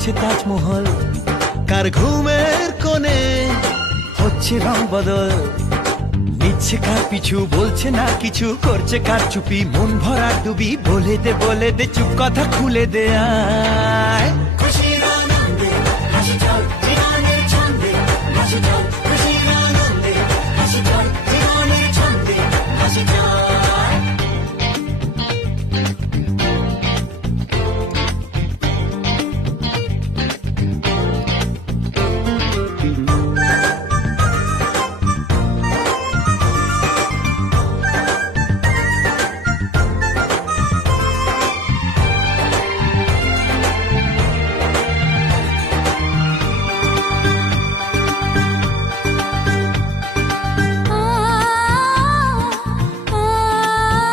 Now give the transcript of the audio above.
হচ্ছে তাজমহল, কার ঘুমের কোণে হচ্ছে রং বদল, নিচ্ছে কার পিছু বলছে না কিছু, করছে কার চুপি মন ভরা ডুবি, বলে দে চুপ কথা খুলে দে আয়। খুশির আনন্দে হাসি চল জীবনের ছন্দে হাসি চল, খুশির আনন্দে হাসি চল জীবনের ছন্দে হাসি চল।